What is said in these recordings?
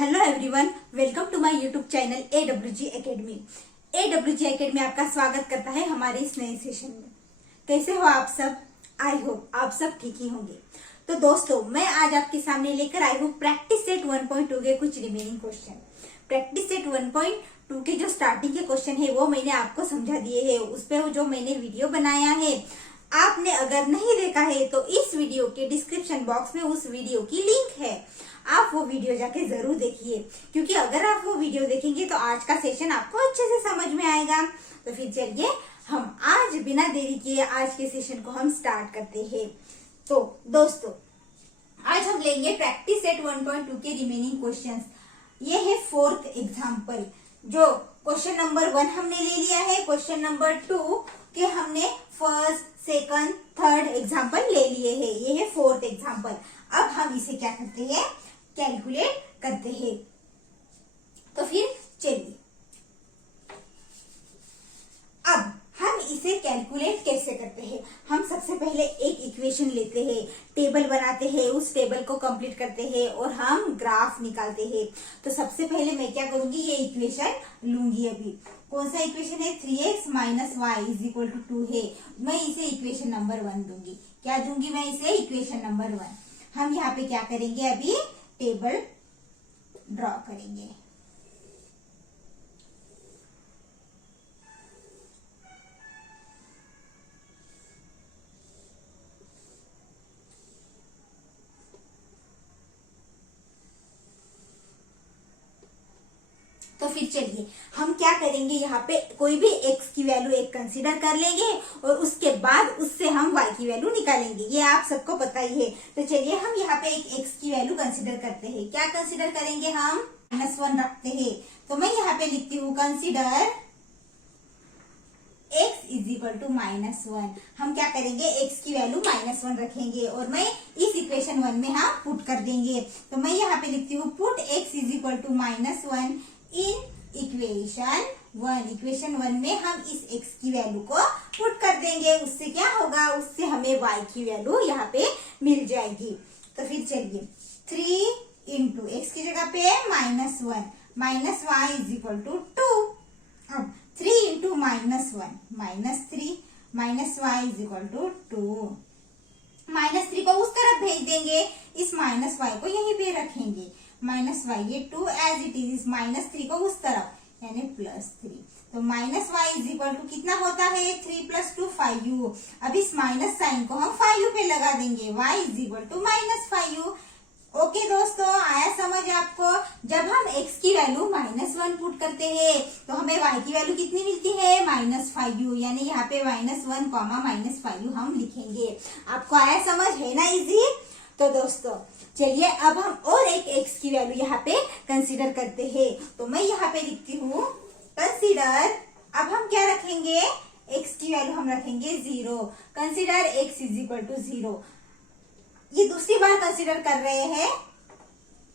Hello everyone, welcome to my YouTube channel AWG academy. AWG academy आपका स्वागत करता है हमारे इस नए सेशन में। कैसे हो आप सब? आई होप आप सब ठीक ही होंगे। तो दोस्तों, मैं आज आपके सामने लेकर आई हूँ प्रैक्टिस सेट 1.2 के कुछ रिमेनिंग क्वेश्चन। प्रैक्टिस सेट 1.2 के जो स्टार्टिंग के क्वेश्चन है वो मैंने आपको समझा दिए है। उस पर जो मैंने वीडियो बनाया है, आपने अगर नहीं देखा है तो इस वीडियो के डिस्क्रिप्शन बॉक्स में उस वीडियो की लिंक है, आप वो वीडियो जाके जरूर देखिए, क्योंकि अगर आप वो वीडियो देखेंगे तो आज का सेशन आपको अच्छे से समझ में आएगा। तो फिर चलिए हम आज बिना देरी किए आज के सेशन को हम स्टार्ट करते हैं। तो दोस्तों, आज हम लेंगे प्रैक्टिस सेट 1.2 के रिमेनिंग क्वेश्चंस। ये है फोर्थ एग्जाम्पल। जो क्वेश्चन नंबर 1 हमने ले लिया है, क्वेश्चन नंबर 2 के हमने फर्स्ट, सेकंड, थर्ड एग्जाम्पल ले लिए हैं। ये है फोर्थ एग्जाम्पल। अब हम इसे क्या करते हैं, कैलकुलेट करते हैं। तो फिर चलिए, अब हम इसे कैलकुलेट कैसे करते हैं। हम सबसे पहले एक इक्वेशन लेते हैं, टेबल बनाते हैं, उस टेबल को कंप्लीट करते हैं और हम ग्राफ निकालते हैं। तो सबसे पहले मैं क्या करूंगी, ये इक्वेशन लूंगी। अभी कौन सा इक्वेशन है, 3x minus y is equal to 2 है। मैं इसे इक्वेशन नंबर 1 दूंगी। क्या दूंगी मैं इसे, इक्वेशन नंबर 1। हम यहाँ पे क्या करेंगे, अभी टेबल ड्रॉ करेंगे। तो फिर चलिए हम क्या करेंगे, यहाँ पे कोई भी x की वैल्यू एक कंसीडर कर लेंगे और उसके बाद उससे हम y की वैल्यू निकालेंगे। ये आप सबको पता ही है। तो चलिए हम यहाँ पे एक x की वैल्यू कंसीडर करते हैं। क्या कंसीडर करेंगे हम, -1 रखते हैं। तो मैं यहाँ पे लिखती हूँ consider x is equal to -1। हम क्या करेंगे, x की वैल्यू -1 रखेंगे और मैं इस इक्वेशन 1 में हम पुट कर देंगे। तो मैं यहाँ पे लिखती हूँ put x is equal to -1 in equation 1। Equation 1 में हम इस x की वैल्यू को पुट कर देंगे। उससे क्या होगा, उससे हमें y की वैल्यू यहाँ पे मिल जाएगी। तो फिर चलिए 3 इंटू x की जगह पे -1 minus y is equal to 2। अब 3 into -1 -3 minus y is equal to 2। -3 को उस तरफ भेज देंगे, इस -y को यहीं पे रखेंगे। -y ये 2 एज इट इज, -3 को उस तरफ यानी +3। तो -y इज इक्वल टू कितना होता है, 3 + 2 5u। अब इस माइनस साइन को हम 5u पे लगा देंगे, y is equal to -5u। Okay दोस्तों, आया समझ आपको। जब हम x की वैल्यू -1 पुट करते हैं तो हमें y की वैल्यू कितनी मिलती है, -5u। यानी यहाँ पे -1, -5u हम लिखेंगे। आपको आया समझ, है ना इजी। तो दोस्तों चलिए अब हम और एक x की वैल्यू यहाँ पे कंसीडर करते हैं। तो मैं यहाँ पे लिखती हूँ कंसीडर, अब हम क्या रखेंगे, x की वैल्यू हम रखेंगे 0। Consider x is equal to 0। ये दूसरी बार कंसीडर कर रहे हैं।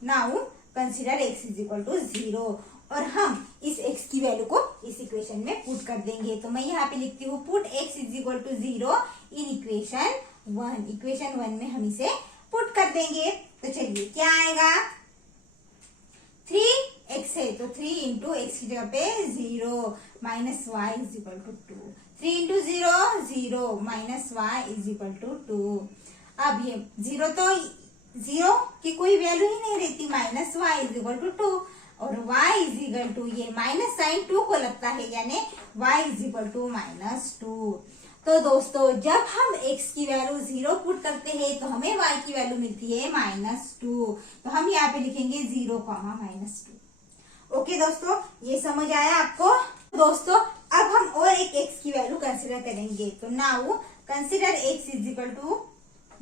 Now consider x is equal to 0 और हम इस x की वैल्यू को इस इक्वेशन में पुट कर देंगे। तो मैं यहाँ पे लिखती हूँ put x is equal to 0 in equation 1। Equation 1 में हम इसे पुट कर देंगे। तो चलिए क्या आएगा, 3x है तो 3 इंटू एक्स की जगह पे 0 minus y is equal to 2। 3 into 0 0 minus y is equal to 2। अब ये 0 तो 0 की कोई वैल्यू ही नहीं रहती, minus y is equal to 2 और y इज इक्वल टू ये माइनस साइन 2 को लगता है, यानी y इज इक्वल टू -2। तो दोस्तों जब हम x की वैल्यू 0 पुट करते हैं तो हमें y की वैल्यू मिलती है -2। तो हम यहाँ पे लिखेंगे 0, -2। ओके दोस्तों, ये समझ आया आपको। दोस्तों अब हम और एक x की वैल्यू कंसीडर करेंगे। तो now consider x is equal to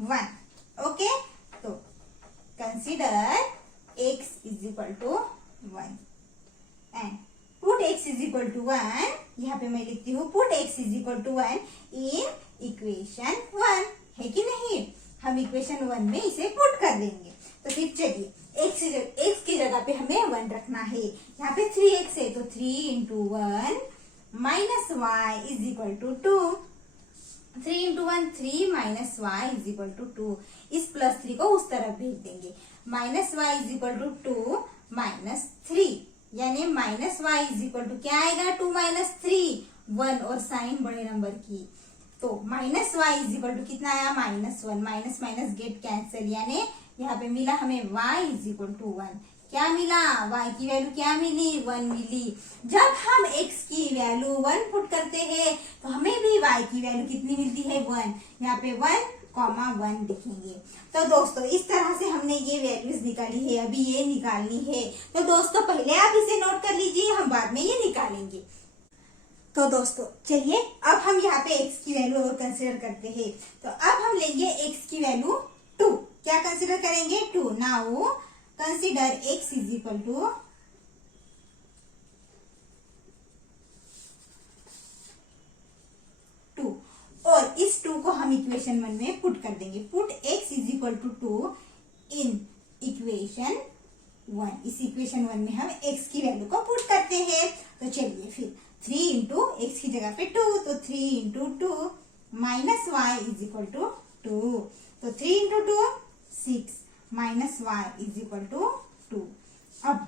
1। Okay, तो consider x is equal to 1 and put x is equal to 1। यहाँ पे मैं लिखती हूँ put x is equal to 1 in equation 1, है कि नहीं। हम इक्वेशन 1 में इसे पुट कर देंगे। तो फिर चलिए x की जगह पे हमें 1 रखना है। यहाँ पे 3x है तो 3 into 1 minus y is equal to 2। 3 into 1 3 minus y is equal to 2। इस +3 को उस तरफ भेज देंगे। -y इज इक्वल टू 2 -3, यानी -y इज इक्वल टू क्या आएगा 2 - 3, 1 और साइन बड़े नंबर की, तो -y इज इक्वल टू कितना आया -1, माइनस माइनस गेट कैंसिल, यानी यहाँ पे मिला हमें y इज इक्वल टू 1। क्या मिला, y की वैल्यू क्या मिली 1 मिली। जब हम x की वैल्यू 1 पुट करते हैं तो हमें भी y की वैल्यू कितनी मिलती है 1, यहाँ पे 1,1 लिखेंगे। तो दोस्तों इस तरह से हमने ये वैल्यूज निकाली है, अभी ये निकालनी है। तो दोस्तों पहले आप इसे नोट कर लीजिए, हम बाद में ये निकालेंगे। तो दोस्तों चलिए अब हम यहाँ पे x की वैल्यू और कंसिडर करते हैं। तो अब हम लेंगे x की वैल्यू 2, क्या कंसिडर करेंगे 2। Now consider x is equal to 2, और इस 2 को हम इक्वेशन 1 में पुट कर देंगे। Put x is equal to 2 in equation 1। इस इक्वेशन 1 में हम x की वैल्यू को पुट करते हैं। तो चलिए फिर 3 इंटू एक्स की जगह पे 2, तो 3 into 2 minus y is equal to 2, तो 3 into 2 6 minus y is equal to 2। अब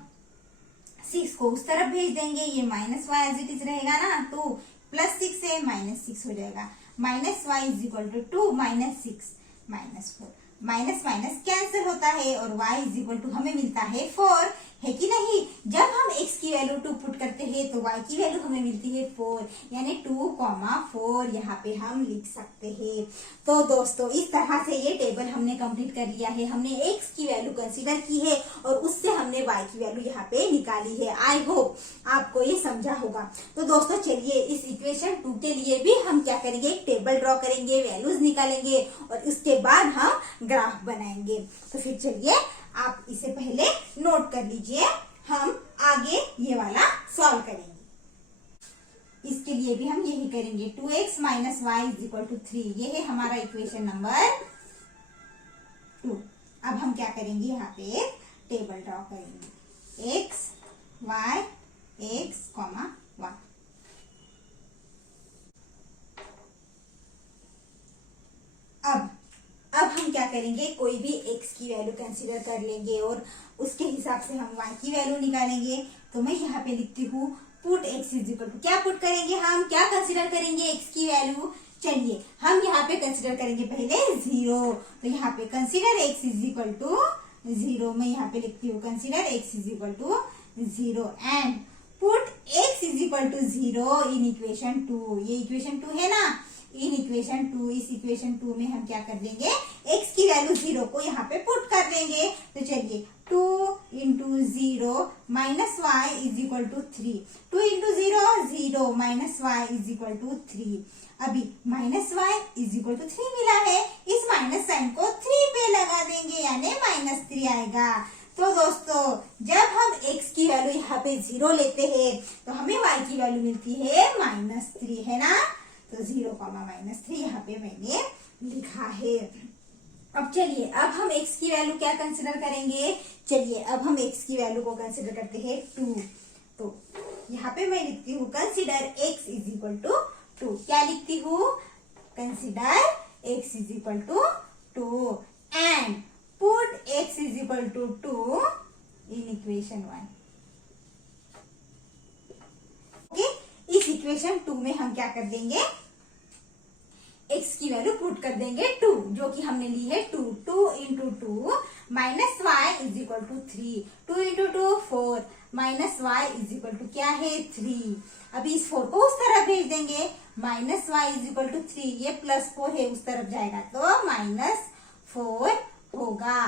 6 को उस तरफ भेज देंगे, ये minus y as it is रहेगा ना, 2 प्लस 6 है -6 हो जाएगा। Minus y is equal to 2 -6 -4, minus minus cancel होता है और y इज इक्वल टू हमें मिलता है 4, है कि नहीं। जब हम x की वैल्यू 2 पुट करते हैं तो y की वैल्यू हमें मिलती है 4, यानी 2,4 यहाँ पे हम लिख सकते हैं। तो दोस्तों इस तरह से ये टेबल हमने कंप्लीट कर लिया है। हमने x की वैल्यू कंसीडर की है और उससे हमने y की वैल्यू यहाँ पे निकाली है। आई होप आपको ये समझा होगा। तो दोस्तों चलिए इस इक्वेशन 2 के लिए भी हम क्या करेंगे, एक टेबल ड्रॉ करेंगे, वैल्यूज निकालेंगे और उसके बाद हम ग्राफ बनाएंगे। तो फिर चलिए आप इसे पहले नोट कर लीजिए, हम आगे ये वाला सॉल्व करेंगे। इसके लिए भी हम यही करेंगे, 2x minus y is equal to 3, ये है हमारा इक्वेशन नंबर 2। अब हम क्या करेंगे, यहाँ पे एक टेबल ड्रॉ करेंगे, x y x, y। अब हम क्या करेंगे, कोई भी x की वैल्यू कंसीडर कर लेंगे और उसके हिसाब से हम y की वैल्यू निकालेंगे। तो मैं यहाँ पे लिखती हूँ put x is equal to, क्या पुट करेंगे हम, क्या कंसीडर करेंगे x की वैल्यू। चलिए हम यहाँ पे कंसीडर करेंगे पहले 0, तो यहाँ पे consider x is equal to 0, मैं यहाँ पे लिखती हूँ consider x is equal to 0 and put x is equal to 0 in equation 2। ये इक्वेशन 2 है ना, इन इक्वेशन 2, इस इक्वेशन 2 में हम क्या कर देंगे, x की वैल्यू 0 को यहाँ पे पुट कर देंगे। तो चलिए 2 into 0 minus y is equal to 3, 2 into 0 0 minus y is equal to 3। अभी minus y is equal to 3 मिला है, इस माइनस साइन को 3 पे लगा देंगे, यानी -3 आएगा। तो दोस्तों जब हम x की वैल्यू यहाँ पे 0 लेते हैं तो हमें y की वैल्यू मिलती है -3, है ना। तो 0, -3 यहाँ पे मैंने लिखा है। अब चलिए अब हम x की वैल्यू क्या कंसिडर करेंगे, चलिए अब हम x की वैल्यू को कंसिडर करते हैं 2। तो यहाँ पे मैं लिखती हूँ consider x is equal to 2, क्या लिखती हूँ, consider x is equal to 2 and put x is equal to 2 in equation 1। Okay, इस इक्वेशन 2 में हम क्या कर देंगे, x की वैल्यू पुट कर देंगे 2, जो कि हमने ली है 2 into 2 minus y is equal to 3, 2 into 2 4 minus y is equal to क्या है 3। अभी इस 4 को उस तरफ भेज देंगे, minus y is equal to 3, ये +4 है उस तरफ जाएगा तो -4 होगा।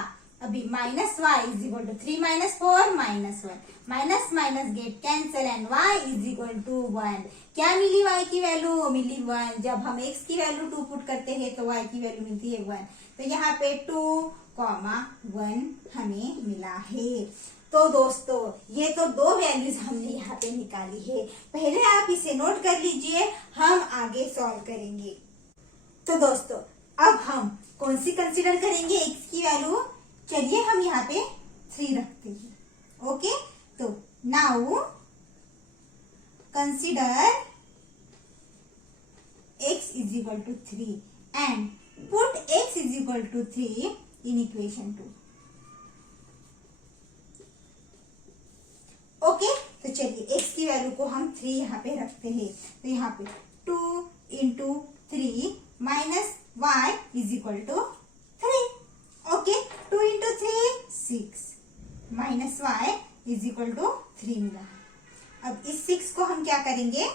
अभी minus y is equal to 3 - 4 -1, minus minus get cancel and y is equal to 1। क्या मिली y की वैल्यू, मिली 1। जब हम x की वैल्यू 2 पुट करते हैं तो y की वैल्यू मिलती है 1। तो यहाँ पे 2,1 हमें मिला है। तो दोस्तों ये तो 2 वैल्यूज हमने यहाँ पे निकाली है, पहले आप इसे नोट कर लीजिए, हम आगे सॉल्व करेंगे। तो दोस्तों अब हम कौन सी कंसीडर करेंगे x की वैल्यू, चलिए हम यहाँ पे 3 रखते हैं। ओके, तो now consider x is equal to 3 and put x is equal to 3 in equation 2। Value को हम 3 यहाँ पे रखते हैं, तो यहाँ पे 2 into 3 minus y is equal to 3। Okay, 2 into 3 6 minus y is equal to 3 मिला। अब इस 6 को हम क्या करेंगे,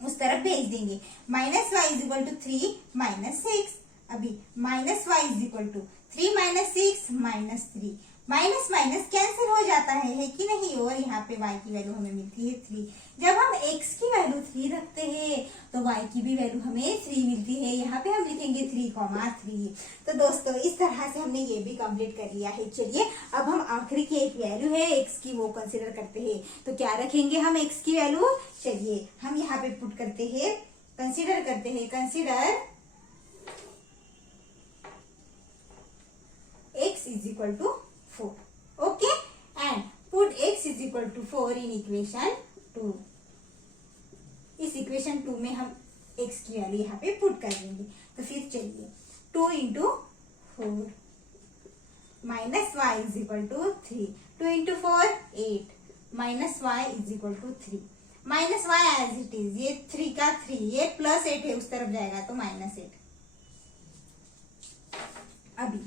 उस तरफ भेज देंगे। Minus y is equal to 3 minus 6। अभी minus y is equal to 3 minus 6 minus 3। Minus minus cancel हो जाता है कि नहीं, और यहाँ पे y की वैल्यू हमें मिलती है 3। जब हम x की वैल्यू 3 रखते हैं तो y की भी वैल्यू हमें 3 मिलती है। यहाँ पे हम लिखेंगे 3,3। तो दोस्तों इस तरह से हमने ये भी कंप्लीट कर लिया है। चलिए अब हम आखिरी की एक वैल्यू है x की, वो कंसिडर करते हैं। तो क्या रखेंगे हम x की वैल्यू, चलिए हम यहाँ पे पुट करते हैं, कंसिडर करते हैं। Consider x is equal to 4। Okay, and put x is equal to 4 in equation 2। इस इक्वेशन 2 में हम x की वैल्यू यहाँ पे पुट कर देंगे। तो फिर चलिए 2 into 4 minus y is equal to 3। 2 into 4 8 minus y is equal to 3। Minus y as it is, ये 3 का 3, ये प्लस 8 है, उस तरफ जाएगा तो माइनस 8। अभी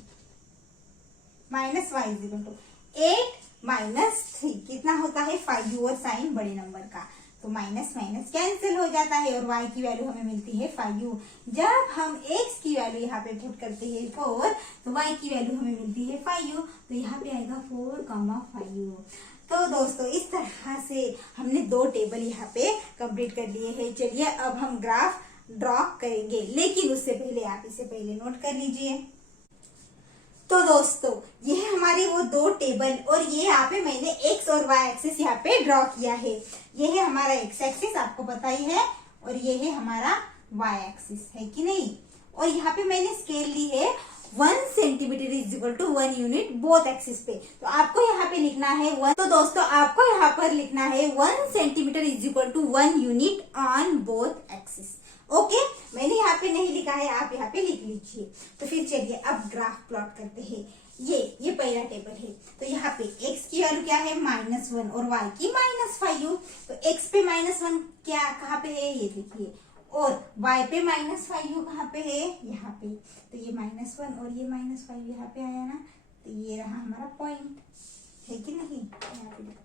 minus y is equal to 8 minus 3 कितना होता है 5 और साइन बड़े नंबर का, तो माइनस माइनस कैंसिल हो जाता है और y की वैल्यू हमें मिलती है 5। जब हम x की वैल्यू यहाँ पे पुट करते हैं 4, तो y की वैल्यू हमें मिलती है 5, तो यहाँ पे आएगा 4,5। तो दोस्तों इस तरह से हमने 2 टेबल यहाँ पे कंप्लीट कर लिए हैं। चलिए अब हम ग्राफ ड्रॉ करेंगे, लेकिन उससे पहले आप इसे पहले नोट कर लीजिए। तो दोस्तों ये हमारे वो 2 टेबल, और ये यहाँ पे मैंने x और y एक्सिस यहाँ पे ड्रॉ किया है। ये है हमारा x एक्सिस, आपको पता ही है, और ये है हमारा y एक्सिस, है कि नहीं। और यहाँ पे मैंने स्केल ली है 1 centimetre is equal to 1 unit both axis पे। तो आपको यहाँ पे लिखना है 1, तो दोस्तों आपको यहाँ पर लिखना है 1 centimetre is equal to 1 unit on both axis. Okay, मैंने यहाँ पे नहीं लिखा है, आप यहाँ पे लिख लीजिए। तो फिर चलिए अब ग्राफ प्लॉट करते हैं। ये पहला टेबल है, तो यहाँ पे x की वैल्यू क्या है -1 और y की -5। तो x पे -1 क्या कहाँ पे है, ये देखिए, और y पे -5 कहाँ पे है, यहाँ पे। तो ये -1 और ये -5 यहाँ पे आया ना, तो ये रहा हमारा पॉइंट, है कि नहीं। यहाँ पे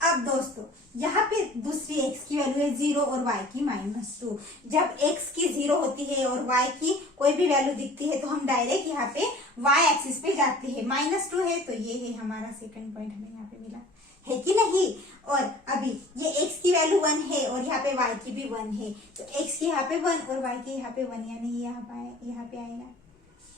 अब दोस्तों यहाँ पे दूसरी x की वैल्यू है 0 और y की -2। जब x की 0 होती है और y की कोई भी वैल्यू दिखती है तो हम डायरेक्ट यहाँ पे y एक्सिस पे जाते हैं। -2 है तो ये है हमारा सेकंड पॉइंट, हमें यहाँ पे मिला, है कि नहीं। और अभी ये x की वैल्यू 1 है और यहाँ पे y की भी 1 है, तो x की यहाँ पे 1 और y की यहाँ पे 1, यानी यहाँ पे आएगा,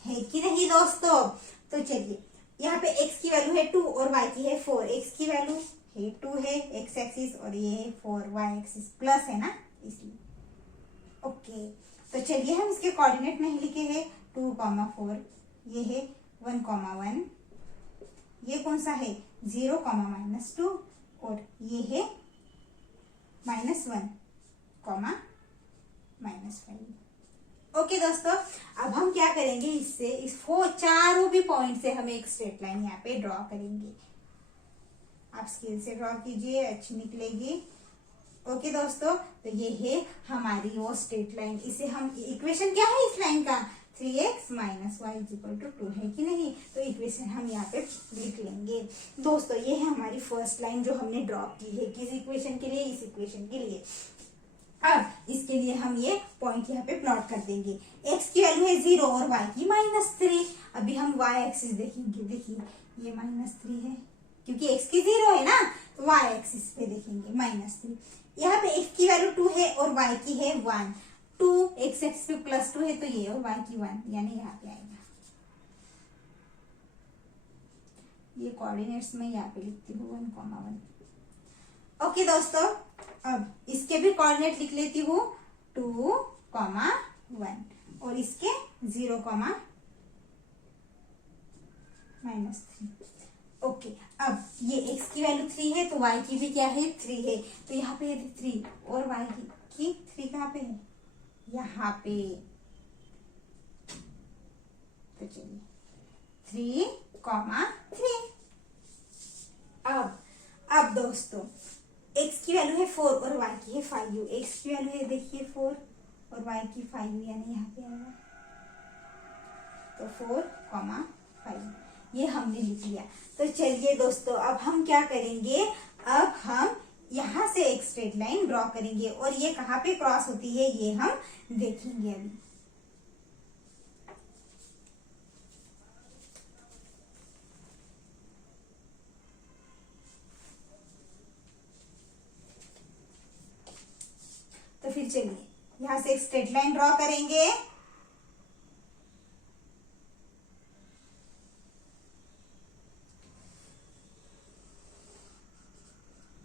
है कि नहीं दोस्तों। तो चलिए यहाँ पे x की वैल्यू है 2 और y की है 4। x की वैल्यू है 2 है x एक्सिस और ये है 4 y एक्सिस, प्लस है ना इसलिए। ओके, तो चलिए हम इसके कोऑर्डिनेट नहीं लिखे हैं 2,4, ये है 1,1, ये कौन सा है 0, -2, और ये है -1, -5। ओके दोस्तों, अब हम क्या करेंगे, इससे इस चारों भी पॉइंट से हम एक स्ट्रेट लाइन यहाँ पे ड्रॉ करेंगे। आप स्केल से ड्रॉ कीजिए, अच्छी निकलेगी। ओके दोस्तों, तो ये है हमारी वो स्ट्रेट लाइन। इसे हम इक्वेशन क्या है इस लाइन का 3x - y = 2, है कि नहीं। तो इक्वेशन हम यहाँ पे लिख लेंगे। दोस्तों ये है हमारी फर्स्ट लाइन जो हमने ड्रॉ की है, किस इक्वेशन के लिए, इस इक्वेशन के लिए। अब इसके लिए हम ये पॉइंट यहाँ पे प्लॉट कर देंगे। x की वैल्यू है 0 और y की -3। अभी हम y एक्सिस देखेंगे, देखिए ये -3 है क्योंकि x की 0 है ना, तो y एक्सिस पे देखेंगे -3। यहाँ पे x की वैल्यू 2 है और y की है 1। 2 x एक्सिस पे +2 है तो ये, और y की 1, यानी यहाँ पे आएगा। ये कोऑर्डिनेट्स में यहाँ पे लिखती हूँ 1,1। ओके दोस्तों, अब इसके भी कोऑर्डिनेट लिख लेती हूँ 2, 1 और इसके 0, -3। ओके, अब ये x की वैल्यू 3 है तो y की भी क्या है 3 है, तो यहाँ पे 3 और y की 3 कहाँ पे है, यहाँ पे। तो चलिए 3, 3। 4 और y की है 5u। x की वैल्यू है देखिए 4 और y की 5u, यानी यहाँ पे आएगा तो 4, 5 ये हमने लिख लिया। तो चलिए दोस्तों अब हम क्या करेंगे, अब हम यहाँ से एक स्ट्रेट लाइन ड्रॉ करेंगे और ये कहाँ पे क्रॉस होती है ये हम देखेंगे अभी। तो फिर चलिए यहाँ से एक स्ट्रेट लाइन ड्रॉ करेंगे।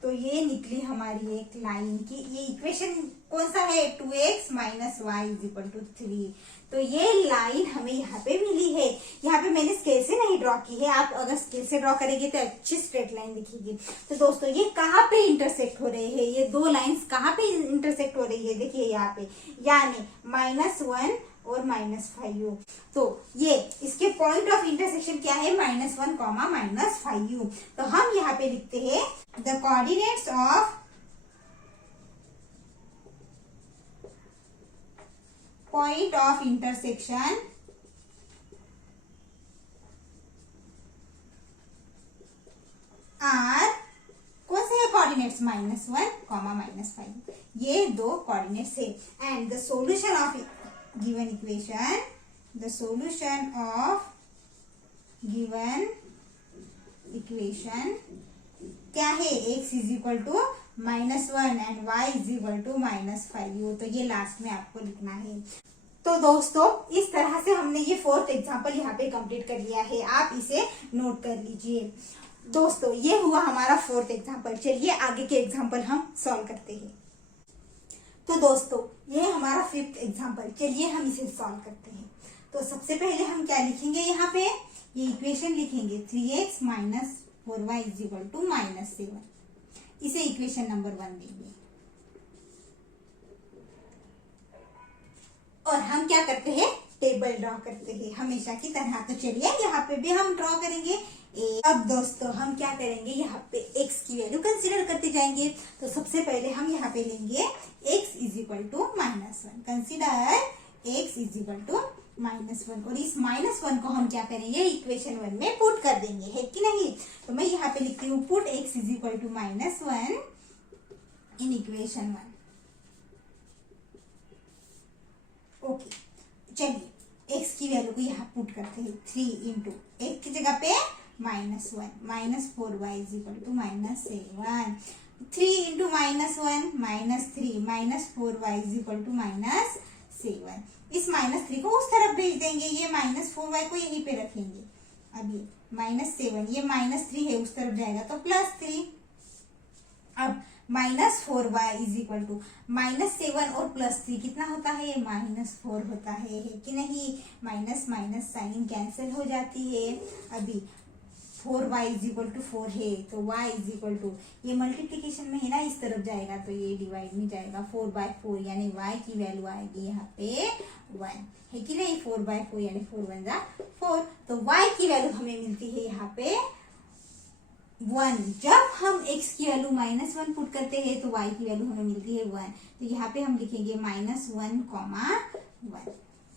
तो ये निकली हमारी एक लाइन की, ये इक्वेशन कौन सा है 2x minus y is equal to 3। तो ये लाइन हमें यहाँ पे मिली है। यहाँ पे मैंने स्केल से नहीं ड्रॉ की है, आप अगर स्केल से ड्रॉ करेंगे तो अच्छी स्ट्रेट लाइन दिखेगी। तो दोस्तों ये कहाँ पे इंटरसेक्ट हो रहे हैं, ये दो लाइंस कहाँ पे इंटरसेक्ट हो रही है देखिए यहाँ पे, यानी -1 और -5u। तो ये इसके पॉइंट ऑफ इंटरसेक्शन क्या है -1, -5u। तो हम यहाँ पे लिखते हैं the coordinates of point of intersection are, कौन से है कोऑर्डिनेट्स -1, -5, ये दो कोऑर्डिनेट्स है। And the solution of given equation, the solution of given equation क्या है, x is equal to -1 and y is equal to -5u। तो ये लास्ट में आपको लिखना है। तो दोस्तों इस तरह से हमने ये फोर्थ एग्जाम्पल यहाँ पे कंप्लीट कर लिया है, आप इसे नोट कर लीजिए। दोस्तों ये हुआ हमारा फोर्थ एग्जाम्पल। चलिए आगे के एग्जाम्पल हम सॉल्व करते हैं। तो दोस्तों ये हमारा फिफ्थ एग्जाम्पल, चलिए हम इसे सॉल्व करते हैं। तो सबसे पहले हम क्या लिखेंगे, यहाँ पे ये इक्वेशन लिखेंगे 3x minus 4y is equal to -7। इसे इक्वेशन नंबर 1 देंगे। और हम क्या करते हैं, टेबल ड्रॉ करते हैं हमेशा की तरह। तो चलिए यहाँ पे भी हम ड्रॉ करेंगे। अब दोस्तों हम क्या करेंगे, यहाँ पे x की वैल्यू कंसीडर करते जाएंगे। तो सबसे पहले हम यहाँ पे लेंगे x is equal to -1, consider x is equal to -1। और इस -1 को हम क्या करेंगे, इक्वेशन 1 में पुट कर देंगे, है कि नहीं। तो मैं यहाँ पे लिखती हूँ put x is equal to -1 in equation 1। Okay चलिए x की वैल्यू को यहाँ पुट करते हैं 3 इंटू x की जगह पे -1 -4y is equal to -7। 3 into -1 -3 -4y is equal to -7। इस -3 को उस तरफ भेज देंगे, ये -4y को यहीं पे रखेंगे। अब ये -7, ये -3 है उस तरफ जाएगा तो +3। अब -4y इज इक्वल टू -7 और +3 कितना होता है, -4 होता है कि नहीं। माइनस माइनस साइन कैंसिल हो जाती है। अभी 4y इज इक्वल टू 4 है तो y इज इक्वल टू, ये मल्टीप्लीकेशन में है ना, इस तरफ जाएगा तो ये डिवाइड में जाएगा 4/4, यानी y की वैल्यू आएगी यहाँ पे 1, है कि नहीं। 4/4 यानी 4 1 जा 4। तो y की वैल्यू हमें मिलती है यहाँ पे 1। जब हम x की वैल्यू -1 पुट करते हैं तो y की वैल्यू हमें मिलती है 1। तो यहाँ पे हम लिखेंगे -1, 1।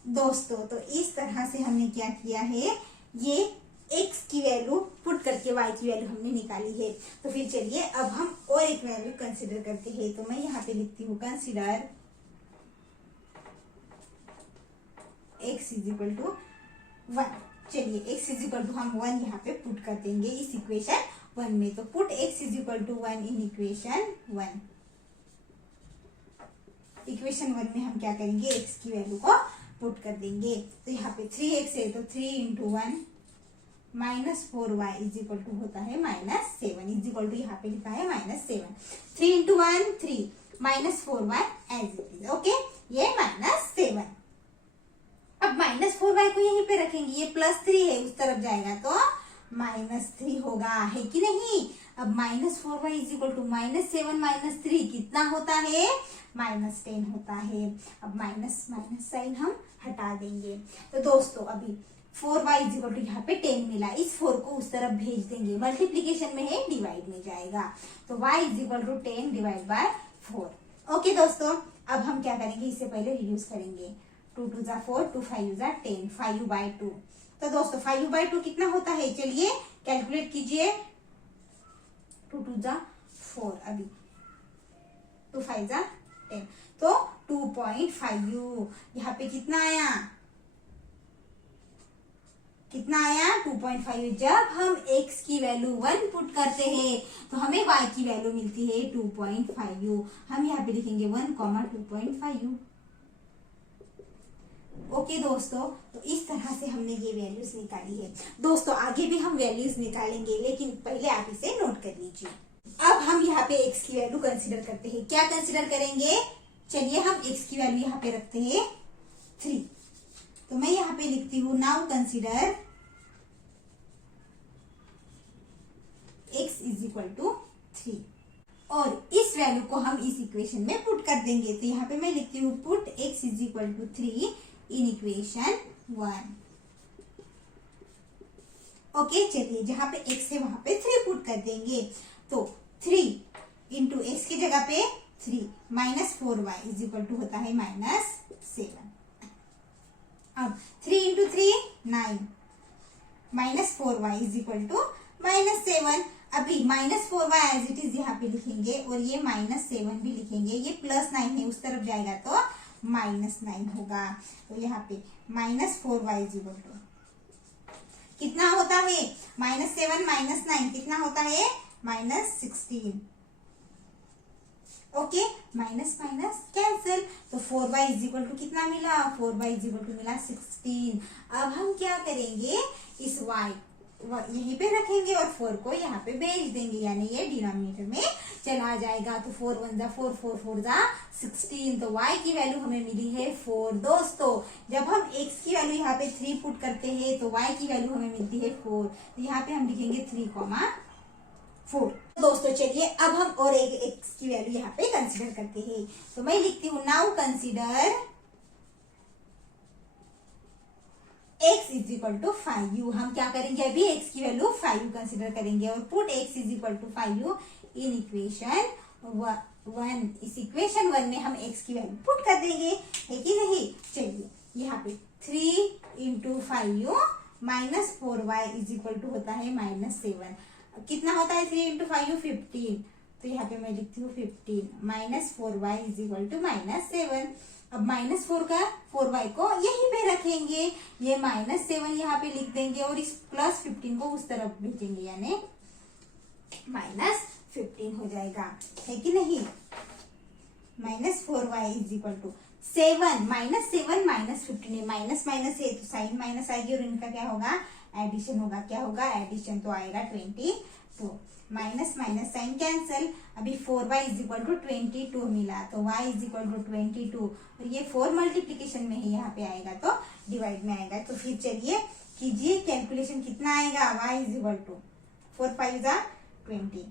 दोस्तों तो इस तरह से हमने क्या किया है, ये x की वैल्यू पुट करके y की वैल्यू हमने निकाली है। तो फिर चलिए अब हम और एक वैल्यू कंसीडर करते हैं। तो मैं यहाँ पे लिखती हूँ consider x is equal to 1। चलिए x इज इक्वल टू हम 1 यहाँ पे पुट कर देंगे इस इक्वेशन 1 में। तो put x is equal to 1 in equation 1। Equation 1 में हम क्या करेंगे, x की वैल्यू को पुट कर देंगे। तो यहाँ पे 3x है तो 3 into 1 -4y is equal to होता है -7 इज इक्वल टू यहाँ पे लिखा है -7। 3 into 1 3 -4y as it is. Okay ये -7। अब -4y को यहीं पे रखेंगे, ये +3 है उस तरफ जाएगा तो -3 होगा, है कि नहीं। अब -4y इज इक्वल टू -7 -3 कितना होता है, -10 होता है। अब माइनस माइनस साइन हम हटा देंगे। तो दोस्तों अभी 4y इज इक्वल टू यहाँ पे 10 मिला, इस 4 को उस तरफ भेज देंगे, मल्टीप्लीकेशन में है डिवाइड में जाएगा, तो y is equal to 10 divide by 4। Okay दोस्तों, अब हम क्या करेंगे, इससे पहले रिड्यूस करेंगे, 2 2 जा 4, 2 5 जा 10, 5/2। तो दोस्तों 5/2 कितना होता है, चलिए कैलकुलेट कीजिए, 2 2 जा 4, अभी 2 5 जा 10, तो 2.5u। यहाँ पे कितना आया, कितना आया 2.5। जब हम x की वैल्यू 1 पुट करते हैं तो हमें y की वैल्यू मिलती है 2.5u। हम यहाँ पे लिखेंगे 1, 2.5u। ओके दोस्तों, तो इस तरह से हमने ये वैल्यूज निकाली है। दोस्तों आगे भी हम वैल्यूज निकालेंगे, लेकिन पहले आप इसे नोट कर लीजिए। अब हम यहाँ पे x की वैल्यू कंसीडर करते हैं। क्या कंसीडर करेंगे, चलिए हम x की वैल्यू यहाँ पे रखते हैं 3। तो मैं यहाँ पे लिखती हूँ, now consider x is equal to 3, और इस वैल्यू को हम इस इक्वेशन में पुट कर देंगे। तो यहाँ पे मैं लिखती हूँ put x is equal to 3 in equation 1। Okay, चलिए जहां पे x है वहां पे 3 पुट कर देंगे। तो 3 इंटू एक्स की जगह पे 3 minus 4y is equal to होता है -7। अब 3 into 3 9 minus 4y is equal to -7। अभी -4y एज इट इज यहाँ पे लिखेंगे, और ये -7 भी लिखेंगे, ये +9 है, उस तरफ जाएगा तो -9 होगा। तो यहाँ पे -4y इज इक्वल टू कितना होता है, -7 -9 कितना होता है, -16। ओके, माइनस माइनस कैंसिल, तो 4y इज इक्वल टू कितना मिला, 4y इज इक्वल टू मिला 16। अब हम क्या करेंगे, इस y यहीं पे रखेंगे और 4 को यहाँ पे भेज देंगे, यानी ये डिनोमिनेटर में चला जाएगा। तो 4 1 जा 4, 4 4 जा 16, तो y की वैल्यू हमें मिली है 4। दोस्तों जब हम x की वैल्यू यहाँ पे 3 पुट करते हैं तो y की वैल्यू हमें मिलती है 4। तो यहाँ पे हम लिखेंगे 3,4। दोस्तों चलिए अब हम और एक x की वैल्यू यहाँ पे कंसिडर करते हैं। तो मैं लिखती हूँ, now consider x is equal to 5u। हम क्या करेंगे, अभी x की वैल्यू 5u कंसिडर करेंगे, और put x is equal to 5u in equation 1। इस इक्वेशन 1 में हम x की वैल्यू पुट कर देंगे, है कि नहीं। चलिए यहाँ पे 3 into 5u minus 4y is equal to होता है -7। कितना होता है 3 इंटू 5u 15। तो यहाँ पे मैं लिखती हूँ 15 minus 4y is equal to -7। अब -4 का 4y को यहीं पे रखेंगे, ये -7 यहाँ पे लिख देंगे, और इस +15 को उस तरफ भेजेंगे, यानी -15 हो जाएगा, है कि नहीं। -4y is equal to 7 -7 -15 minus minus है तो साइन माइनस आएगी, और इनका क्या होगा, एडिशन होगा। क्या होगा, एडिशन, तो आएगा 22। Minus minus sign cancel. अभी 4y इज इक्वल टू 22 मिला, तो y इज इक्वल टू 22, और ये 4 मल्टीप्लीकेशन में है, यहाँ पे आएगा तो डिवाइड में आएगा। तो फिर चलिए कीजिए कैलकुलेशन, कितना आएगा, y इज इक्वल टू 4 5 जा 20,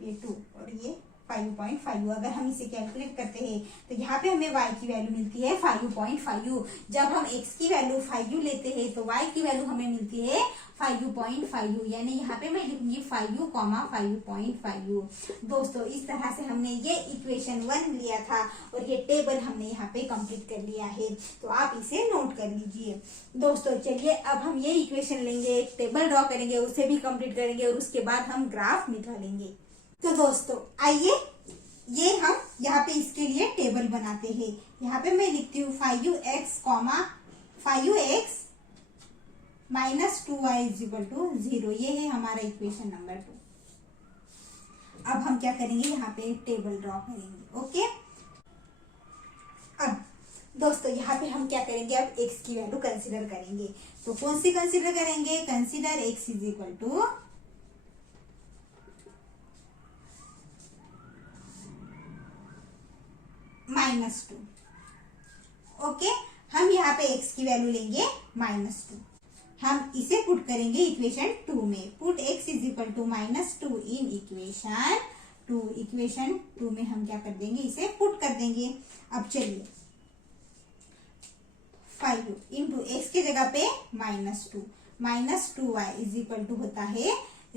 ये 2 और ये 5.5। अगर हम इसे कैलकुलेट करते हैं तो यहाँ पे हमें y की वैल्यू मिलती है 5.5। जब हम x की वैल्यू 5u लेते हैं तो y की वैल्यू हमें मिलती है 5.5, यानी यहाँ पे मैं लिखूंगी 5u, 5.5u। दोस्तों इस तरह से हमने ये इक्वेशन 1 लिया था, और ये टेबल हमने यहाँ पे कंप्लीट कर लिया है, तो आप इसे नोट कर लीजिए। दोस्तों चलिए अब हम ये इक्वेशन लेंगे, एक टेबल ड्रॉ करेंगे, उसे भी कंप्लीट करेंगे, और उसके बाद हम ग्राफ निकालेंगे। तो दोस्तों आइए ये हम यहाँ पे इसके लिए टेबल बनाते हैं। यहाँ पे मैं लिखती हूँ 5ux minus 2y is equal to 0। ये है हमारा इक्वेशन नंबर 2। अब हम क्या करेंगे, यहाँ पे एक टेबल ड्रॉ करेंगे। ओके, अब दोस्तों यहाँ पे हम क्या करेंगे, अब x की वैल्यू कंसीडर करेंगे। तो कौन सी कंसीडर करेंगे, consider x is equal to -2। Okay, हम यहाँ पे x की वैल्यू लेंगे -2। हम इसे पुट करेंगे इक्वेशन 2 में। Put x is equal to -2 in equation 2। Equation 2 में हम क्या कर देंगे, इसे पुट कर देंगे। अब चलिए 5u इंटू एक्स की जगह पे -2, -2y इज इक्वल टू होता है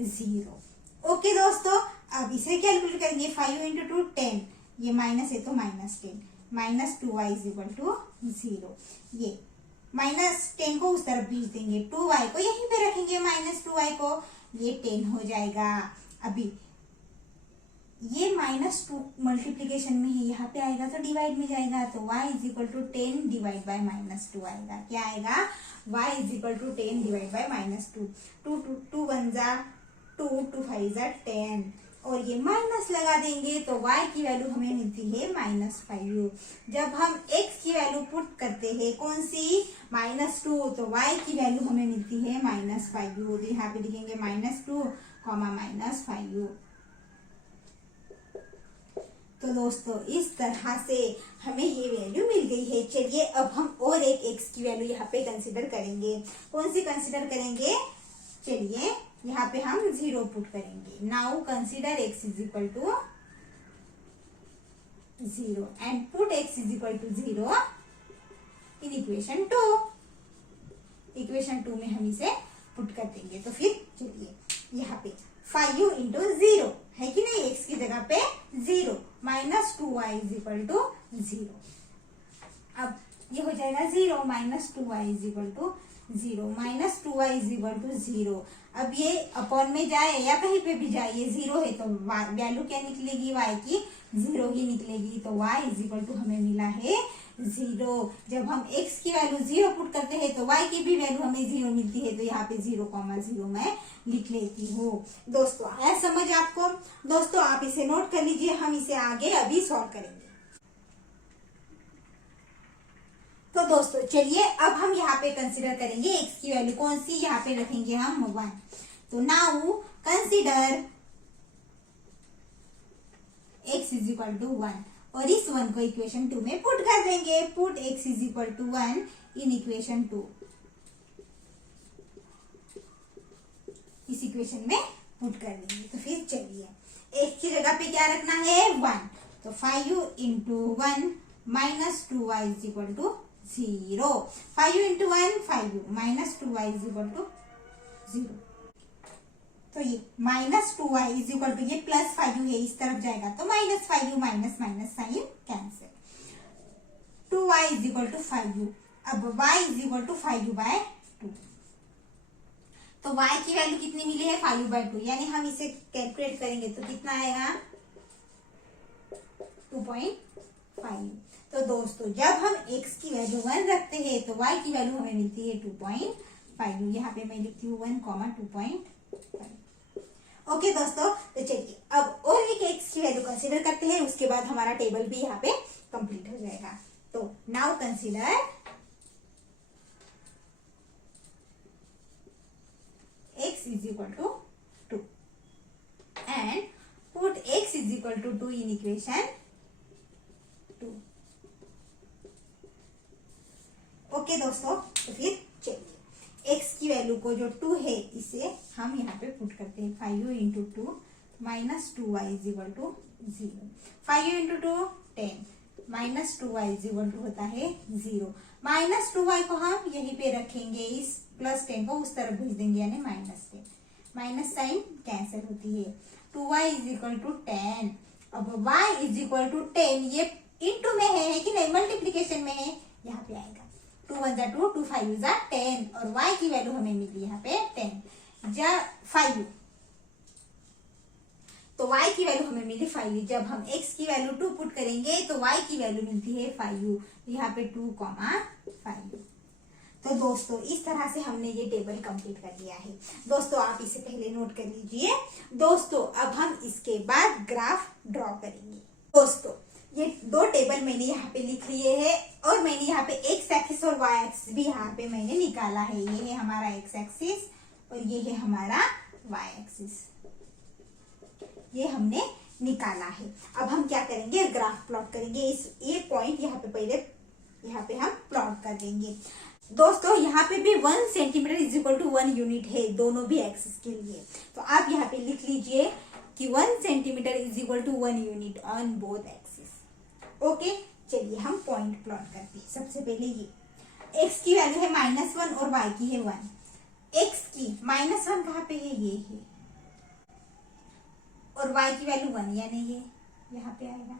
0। ओके दोस्तों, अब इसे कैलकुलेट करेंगे। 5u इंटू 2 10, ये माइनस है तो -10, -2y इज इक्वल टू 0। ये -10 को उस तरफ भेज देंगे, 2y को यहीं पे रखेंगे, -2y को, ये 10 हो जाएगा। अभी ये -2 मल्टीप्लीकेशन में है, यहाँ पे आएगा तो डिवाइड में जाएगा, तो y is equal to 10 divide by -2 आएगा। क्या आएगा? y is equal to 10 divide by -2। 2 1 जा 2, 2 5 जा 10, और ये माइनस लगा देंगे तो y की वैल्यू हमें मिलती है -5u। जब हम x की वैल्यू पुट करते हैं कौन सी? -2, तो y की वैल्यू हमें मिलती है -5u। तो यहाँ पे लिखेंगे -2, -5u। तो दोस्तों इस तरह से हमें ये वैल्यू मिल गई है। चलिए अब हम और एक x की वैल्यू यहाँ पे कंसिडर करेंगे। कौन सी कंसिडर करेंगे? चलिए यहाँ पे हम 0 पुट करेंगे। Now consider x is equal to 0 and put x is equal to 0 in equation 2। Equation 2 में हम इसे पुट कर देंगे। तो फिर चलिए यहाँ पे 5u इंटू 0 है कि नहीं, x की जगह पे 0, -2y इज इक्वल टू 0। अब ये हो जाएगा 0, -2y is equal to 0, -2y is equal to 0। अब ये अपॉन में जाए या कहीं पे भी जाए, ये 0 है तो वैल्यू क्या निकलेगी? y की 0 ही निकलेगी। तो y इज इक्वल टू हमें मिला है 0। जब हम x की वैल्यू 0 पुट करते हैं तो y की भी वैल्यू हमें 0 मिलती है। तो यहाँ पे 0,0 मैं लिख लेती हूँ। दोस्तों आया समझ आपको? दोस्तों आप इसे नोट कर लीजिए, हम इसे आगे अभी सॉल्व करेंगे। तो दोस्तों चलिए अब हम यहाँ पे कंसिडर करेंगे x की वैल्यू कौन सी, यहाँ पे रखेंगे हम 1। तो now consider x is equal to 1, और इस 1 को इक्वेशन 2 में पुट कर देंगे। Put x is equal to 1 in equation 2। इस इक्वेशन में पुट कर देंगे। तो फिर चलिए x की जगह पे क्या रखना है? 1। तो 5u into 1 -2y is equal to 0। 5u into 1 5u, -2y is equal to 0। तो ये -2y इज इक्वल टू, ये +5u है, इस तरफ जाएगा तो -5u, minus sign cancel. 2y is equal to 5u। अब y is equal to 5u by 2। तो y की वैल्यू कितनी मिली है? 5u बाय 2, यानी हम इसे कैलकुलेट करेंगे तो कितना आएगा? 2.5। तो दोस्तों जब हम x की वैल्यू 1 रखते हैं तो y की वैल्यू हमें मिलती है 2.5। यहाँ पे मैं लिखती हूँ 1, 2.5। ओके दोस्तों, तो चलिए अब और एक x की वैल्यू कंसीडर करते हैं, उसके बाद हमारा टेबल भी यहाँ पे कंप्लीट हो जाएगा। तो now consider x is equal to 2 and put x is equal to 2 in equation 2। Okay दोस्तों, तो फिर चलिए x की वैल्यू को जो 2 है इसे हम यहाँ पे पुट करते हैं। 5u into 2 -2y is equal to 0। 5u into 2 10, -2y is equal to होता है 0। -2y को हम यहीं पे रखेंगे, इस +10 को उस तरफ भेज देंगे, यानी -10, माइनस साइन कैंसिल होती है। 2y is equal to 10। अब y इज इक्वल टू 10, ये इंटू में है कि नहीं, मल्टीप्लीकेशन में है, यहाँ पे आएगा 2 1 जा 2, 2 5 जा 10, और y की वैल्यू हमें मिली यहाँ पे 10 जा 5u। तो y की वैल्यू हमें मिली 5u। जब हम x की वैल्यू 2 पुट करेंगे तो y की वैल्यू मिलती है 5u। यहाँ पे 2, 5u। तो दोस्तों इस तरह से हमने ये टेबल कंप्लीट कर लिया है। दोस्तों आप इसे पहले नोट कर लीजिए। दोस्तों अब हम इसके बाद ग्राफ ड्रॉ करेंगे। दोस्तों ये 2 टेबल मैंने यहाँ पे लिख लिए हैं, और मैंने यहाँ पे x एक्सिस और y एक्सिस भी यहाँ पे मैंने निकाला है। ये है हमारा x एक्सिस और ये है हमारा y एक्सिस, ये हमने निकाला है। अब हम क्या करेंगे? ग्राफ प्लॉट करेंगे। ये पॉइंट यहाँ पे पहले यहाँ पे हम प्लॉट कर देंगे। दोस्तों यहाँ पे भी 1 centimetre is equal to 1 unit है, दोनों भी एक्सिस के लिए। तो आप यहाँ पे लिख लीजिए कि 1 centimetre is equal to 1 unit on both axis. Okay, चलिए हम पॉइंट प्लॉट करते हैं। सबसे पहले ये x की वैल्यू है -1 और y की है 1। x की -1 कहाँ पे है, ये है, और y की वैल्यू 1 यानी ये यहाँ पे आएगा।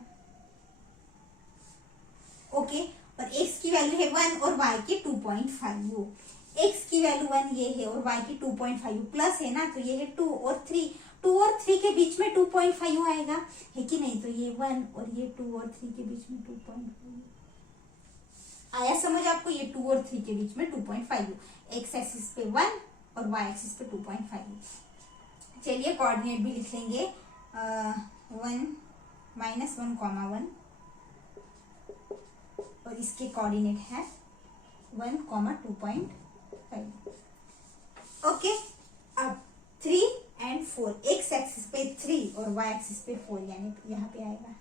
ओके, और x की वैल्यू है 1 और y की 2.5। x की वैल्यू 1 ये है और y की 2.5 प्लस है ना, तो ये है 2 और 3। 2 और 3 के बीच में 2.5 आएगा, है कि नहीं? तो ये 1 और ये 2 और 3 के बीच में 2.5 आया समझ आपको? ये 2 और 3 के बीच में 2.5, x एक्सिस पे 1 और y एक्सिस पे 2.5। चलिए कोऑर्डिनेट भी लिख लेंगे, 1 -1, 1 और इसके कोऑर्डिनेट है 1, 2.5। ओके, अब 3 और 4, x एक्सिस पे 3 और y एक्सिस पे 4 यानी यहाँ पे आएगा,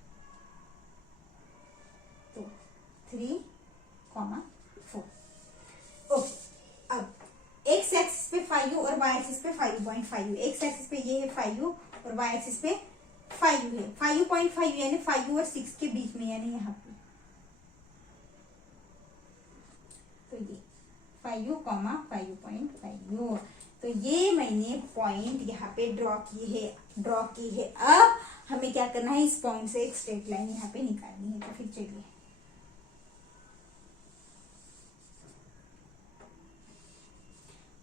तो 3, 4। ओके, अब x एक्सिस पे 5 और y एक्सिस पे 5.5। x एक्सिस पे ये है 5 और y एक्सिस पे 5 है, 5.5 यानी 5 और 6 के बीच में, यानी यहाँ पे, तो ये 5,5.5। तो ये मैंने पॉइंट यहाँ पे ड्रॉ की है। अब हमें क्या करना है, इस पॉइंट से एक स्ट्रेट लाइन यहाँ पे निकालनी है। तो फिर चलिए,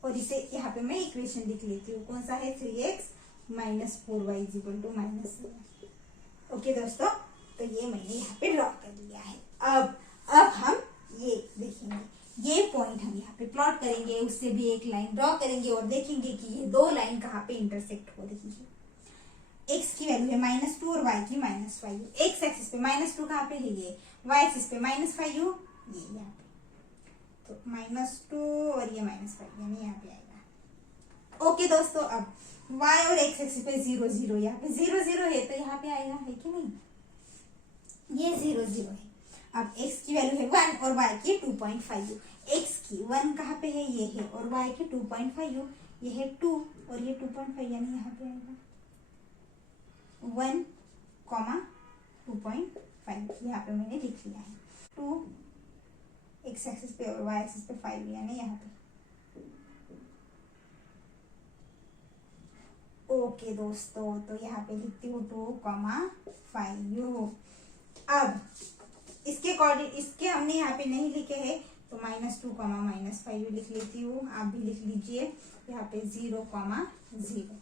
और इसे यहाँ पे मैं इक्वेशन लिख लेती हूँ। कौन सा है, 3x - 4y = -7। ओके दोस्तों, तो ये मैंने यहाँ पे ड्रॉ कर लिया है। अब हम ये देखेंगे, ये पॉइंट हम यहाँ पे प्लॉट करेंगे, उससे भी एक लाइन ड्रॉ करेंगे और देखेंगे कि ये दो लाइन कहाँ पे इंटरसेक्ट हो रही है। x की वैल्यू है -2 और y की -5। x एक्सिस पे -2 कहाँ पे है, ये, y एक्सिस पे -5 ये यहाँ पे, तो -2 और ये -5 यानी यहाँ पे आएगा। ओके दोस्तों, अब y और x एक्सिस पे 0, 0, यहाँ पे 0, 0 है, तो यहाँ पे आएगा, है कि नहीं? ये 0, 0 है। अब x की वैल्यू है 1 और y की 2.5। x की 1 कहाँ पे है, ये है, और y की 2.5 ये है 2 और ये 2.5 यानी यहाँ पे आएगा 1, 2.5। यहाँ पे मैंने लिख लिया है 2 x एक्सिस पे और y एक्सिस पे 5 यानी यहाँ पे। ओके दोस्तों, तो यहाँ पे लिखती हूँ 2,5। अब इसके हमने यहाँ पे नहीं लिखे हैं, तो -2, -5 लिख लेती हूँ। आप भी लिख लीजिए यहाँ पे 0, 0।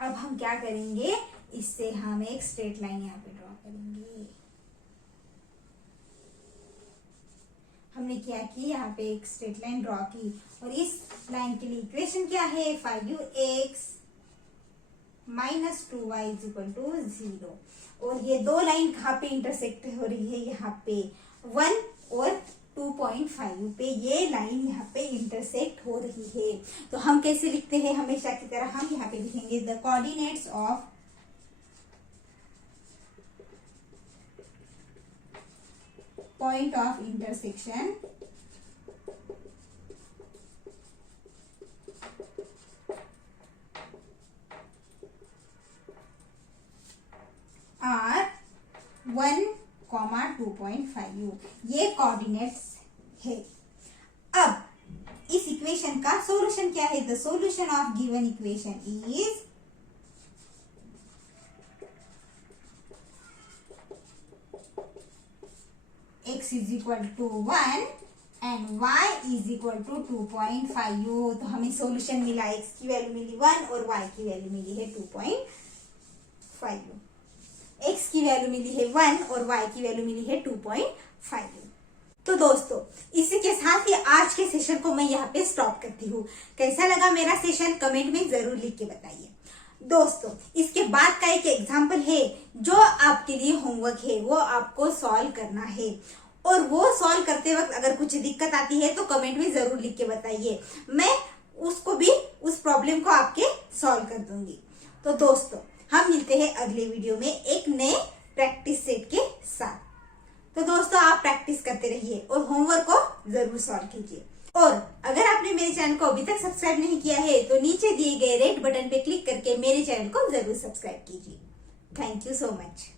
अब हम क्या करेंगे, इससे हम एक स्ट्रेट लाइन यहाँ पे ड्रॉ करेंगे। हमने क्या की, यहाँ पे एक स्ट्रेट लाइन ड्रॉ की, और इस लाइन के लिए इक्वेशन क्या है, 5x - 2y = 0। और ये दो लाइन कहाँ पे इंटरसेक्ट हो रही है, यहाँ पे 1 और 2.5 पे ये लाइन यहाँ पे इंटरसेक्ट हो रही है। तो हम कैसे लिखते हैं, हमेशा की तरह हम यहाँ पे लिखेंगे the coordinates of point of intersection are 1, 2.5। ये कोऑर्डिनेट्स है। अब इस इक्वेशन का सॉल्यूशन क्या है, the solution of given equation is x = 1 and y = 2.5। तो हमें सॉल्यूशन मिला, x की वैल्यू मिली 1 और y की वैल्यू मिली है 2.5। x की वैल्यू मिली है 1 और y की वैल्यू मिली है 2.5। तो दोस्तों, इसी के साथ ही आज के सेशन को मैं यहाँ पे स्टॉप करती हूँ। कैसा लगा मेरा सेशन, कमेंट में जरूर लिख के बताइए। दोस्तों, इसके बाद का एक एग्जाम्पल है जो आपके लिए होमवर्क है, वो आपको सॉल्व करना है, और वो सॉल्व करते वक्त अगर कुछ दिक्कत आती है तो कमेंट में जरूर लिख के बताइए, मैं उसको भी, उस प्रॉब्लम को आपके सॉल्व कर दूंगी। तो दोस्तों, हम मिलते हैं अगले वीडियो में एक नए प्रैक्टिस सेट के साथ। तो दोस्तों, आप प्रैक्टिस करते रहिए और होमवर्क को जरूर सॉल्व कीजिए। और अगर आपने मेरे चैनल को अभी तक सब्सक्राइब नहीं किया है तो नीचे दिए गए रेड बटन पे क्लिक करके मेरे चैनल को जरूर सब्सक्राइब कीजिए। Thank you so much.